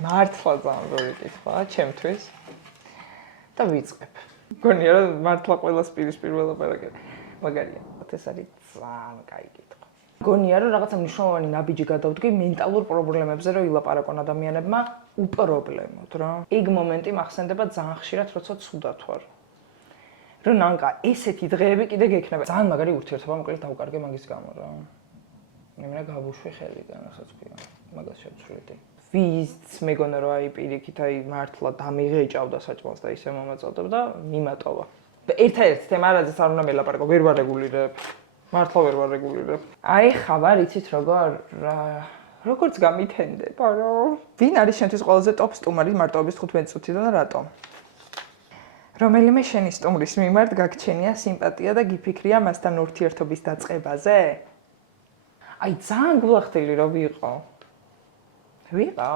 მართლა ძალიან ბევრი კითხვაა ჩემთვის და ვიწყებ. მგონია რომ მართლა ყველას პირისპირ ველაპარაკებ. მაგარია, ეს არის ძალიან კაი კითხვა. მგონია რომ რაღაცა მნიშვნელოვანი ნაბიჯი გადავდგი მენტალურ პრობლემებზე რომ ილაპარაკონ ადამიანებმა უპრობლემოდ რა. ეგ მომენტი მახსენდება ძალიან ხშირად, როცა ცუდად ვარ. რომ ნანკა ესეთი დღეები კიდე გექნება. ძალიან მაგარი ურთიერთობა მოკლედ დავკარგე მაგის გამო რა. მე გავუშვი ხელიდან, რასაც ქვია. მაგას შევცვლიდი. ვიც მეგონა რომ აი პირიქით აი მართლა დამიღეჭავდა საჭმელს და ისე მომაწოდებდა, მიმატოვა. ერთ-ერთი თემა რაზეც არ უნდა მელაპარაკო, ვერ ვარეგულირებ. მართლა ვერ ვარეგულირებ. აი ხაბარ იცით როგორც გამითენდება რა. ვინ არის შენთვის ყველაზე ტოპ სტუმარი მარტოობის 15 წუთიდან და რატომ? რომელიმე შენი სტუმრის მიმართ გაგჩენია სიმპათია და გიფიქრია მასთან ურთიერთობის დაწყებაზე? აი ძალიან გულახდელი რომ ვიყო. ვიყო?